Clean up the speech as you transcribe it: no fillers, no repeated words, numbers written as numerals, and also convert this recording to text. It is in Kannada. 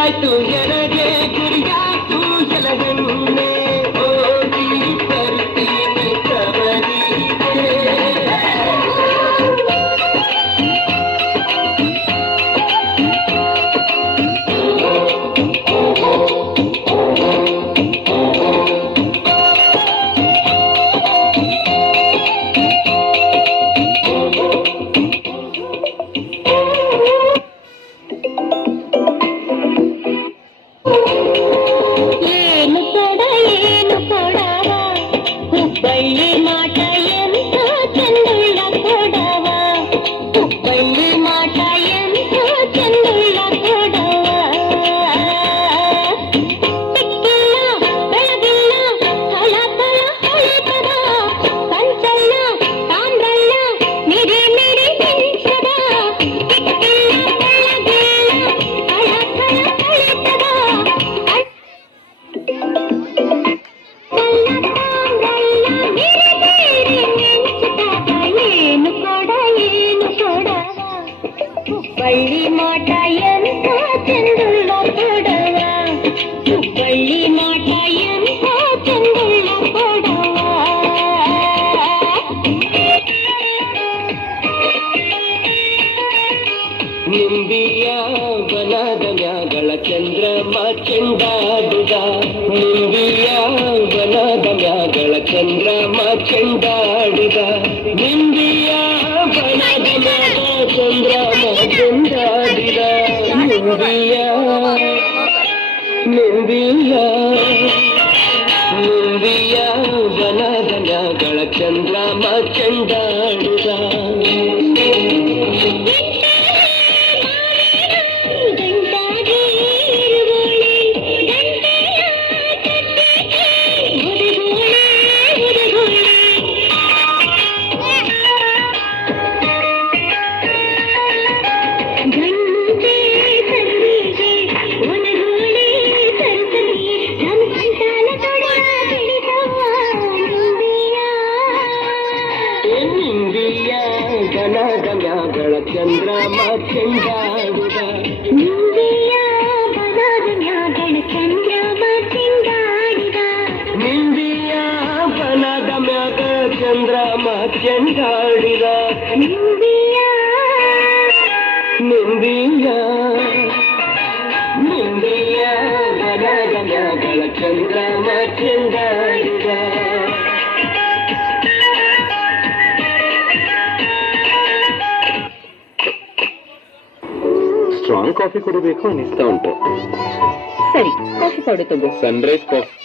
ಗೊತ್ತಾಯ್ತು ನನಗೆ ಗುರಿಯಾತು ಎಲಗಣ್ಣೆ ಹೋಗಿ ಬರ್ತೀನಿ ತವರಿಗೆ. ಬಳ್ಳಿ ಮಾಟ ಎಂಥ ಚಂದುಳ್ಳ ಕೊಡವ, ಬಳ್ಳಿ ಮಾಟ ಎಂಥ ಚಂದುಳ್ಳ ಕೊಡವ. ನಿಂಬಿಯ ಬನದ ಮ್ಯಾಗಳ ಚಂದ್ರಮ ಚೆಂಡಾಡುದ, ನಿಂಬಿಯ ಬನದ ಮ್ಯಾಗಳ ಚಂದ್ರಮ ಚೆಂಡಾಡುದ, ನಿಂಬಿಯ ಬನದ ಮ್ಯಾಗ ಚಂದ್ರಮ ಚೆಂಡಾಡಿದ. ನಿಂಬಿಯ ನಿಂಬಿಯ ನಿಂಬಿಯ ಬನದ ಮ್ಯಾಗಳ ಚಂದ್ರಮ ಚೆಂಡಾಡುದ. ಬನದ ಚಂದ್ರಮ ಚೆಂಡಾಡುದ, ನಿಂಬಿಯ ಬನದ ಮ್ಯಾಗಳ ಚಂದ್ರಮ ಚೆಂಡಾಡಿದ, ನಿಂಬಿಯ ಬನದ ಮ್ಯಾಗ ಚಂದ್ರಮ ಚೆಂಡಾಡಿದ. ನಿಂಬಿಯ ನಿಂಬಿಯ ನಿಂಬಿಯ ಬನದ ಮ್ಯಾಗಳ ಚಂದ್ರಮ ಚೆಂಡಾಡಿದ. ಸ್ಟ್ರಾಂಗ್ ಕಾಫಿ ಕುಡಿಬೇಕು ಅನಿಸ್ತಾ ಉಂಟು. ಸರಿ, ಕಾಫಿ ಪೌಡರ್ ತಗೋ. Sunrise coffee.